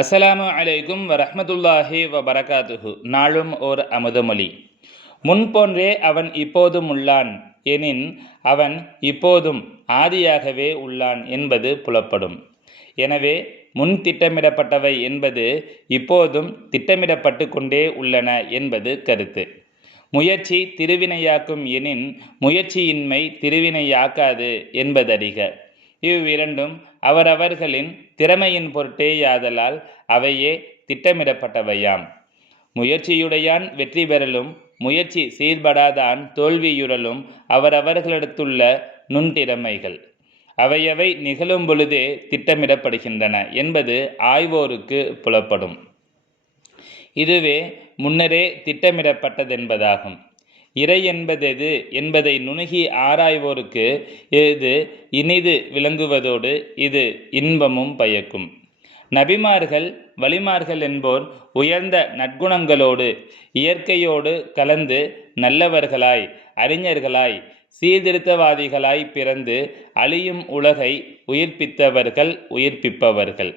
அஸ்ஸலாமு அலைக்கும் வரஹ்மத்துல்லாஹி வரகாதுஹு நாளும் ஓர் அமுதமொழி முன்போன்றே அவன் இப்போதும் உள்ளான். எனின் அவன் இப்போதும் ஆதியாகவே உள்ளான் என்பது புலப்படும். எனவே முன் திட்டமிடப்பட்டவை என்பது இப்போதும் திட்டமிடப்பட்டு கொண்டே உள்ளன என்பது கருத்து. முயற்சி திருவினையாக்கும் எனின் முயற்சியின்மை திருவினையாக்காது என்பதறிக. இவ்விரண்டும் அவரவர்களின் திறமையின் பொருட்டேயாதலால் அவையே திட்டமிடப்பட்டவையாம். முயற்சியுடையான் வெற்றி பெறலும் முயற்சி சீர்படாதான் தோல்வியுறலும் அவரவர்களிடத்துள்ள நுண்திறமைகள். அவையவை நிகழும் பொழுதே திட்டமிடப்படுகின்றன என்பது ஆய்வோருக்கு புலப்படும். இதுவே முன்னரே திட்டமிடப்பட்டதென்பதாகும். இறை என்பதெது என்பதை நுணுகி ஆராய்வோருக்கு இது இனிது விளங்குவதோடு இது இன்பமும் பயக்கும். நபிமார்கள் வலிமார்கள் என்போர் உயர்ந்த நற்குணங்களோடு இயற்கையோடு கலந்து நல்லவர்களாய் அறிஞர்களாய் சீர்திருத்தவாதிகளாய் பிறந்து அழியும் உலகை உயிர்ப்பித்தவர்கள் உயிர்ப்பிப்பவர்கள்.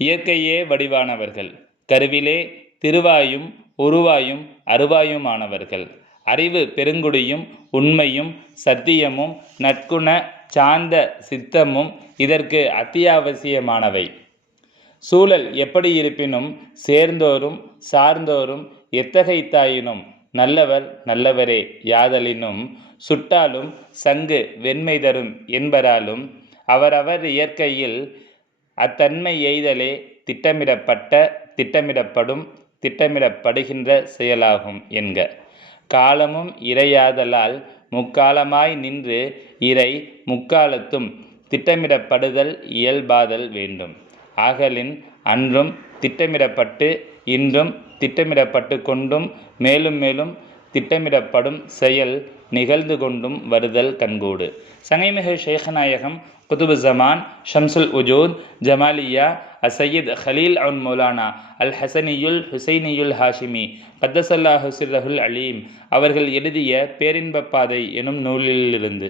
இயற்கையே வடிவானவர்கள். கருவிலே திருவாயும் உருவாயும் அருவாயுமானவர்கள். அறிவு பெருங்குடியும் உண்மையும் சத்தியமும் நற்குண சாந்த சித்தமும் இதற்கு அத்தியாவசியமானவை. சூழல் எப்படி இருப்பினும் சேர்ந்தோரும் சார்ந்தோரும் எத்தகைத்தாயினும் நல்லவர் நல்லவரே யாதலினும் சுட்டாலும் சங்கு வெண்மை தரும் என்பராலும் அவரவர் இயற்கையில் அத்தன்மை எய்தலே திட்டமிடப்பட்ட திட்டமிடப்படும் திட்டமிடப்படுகின்ற செயலாகும் என்க. காலமும் இறையாதலால் முக்காலமாய் நின்று இறை முக்காலத்தும் திட்டமிடப்படுதல் இயல்பாதல் வேண்டும். ஆகலின் அன்றும் திட்டமிடப்பட்டு இன்றும் திட்டமிடப்பட்டு கொண்டும் மேலும் மேலும் திட்டமிடப்படும் செயல் நிகழ்ந்து கொண்டும் வருதல் கண்கூடு. சங்கைமிகு ஷேഖநாயகம் குதுபு ஜமான் ஷம்சுல் உஜூத் ஜமாலியா அசையீத் ஹலீல் அவுன் மௌலானா அல் ஹசனியுல் ஹுசைனியுல் ஹாஷிமி கத்தசல்லா ஹுசிரஹுல் அலீம். அவர்கள் எழுதிய பேரின்ப பாதை எனும் நூலிலிருந்து.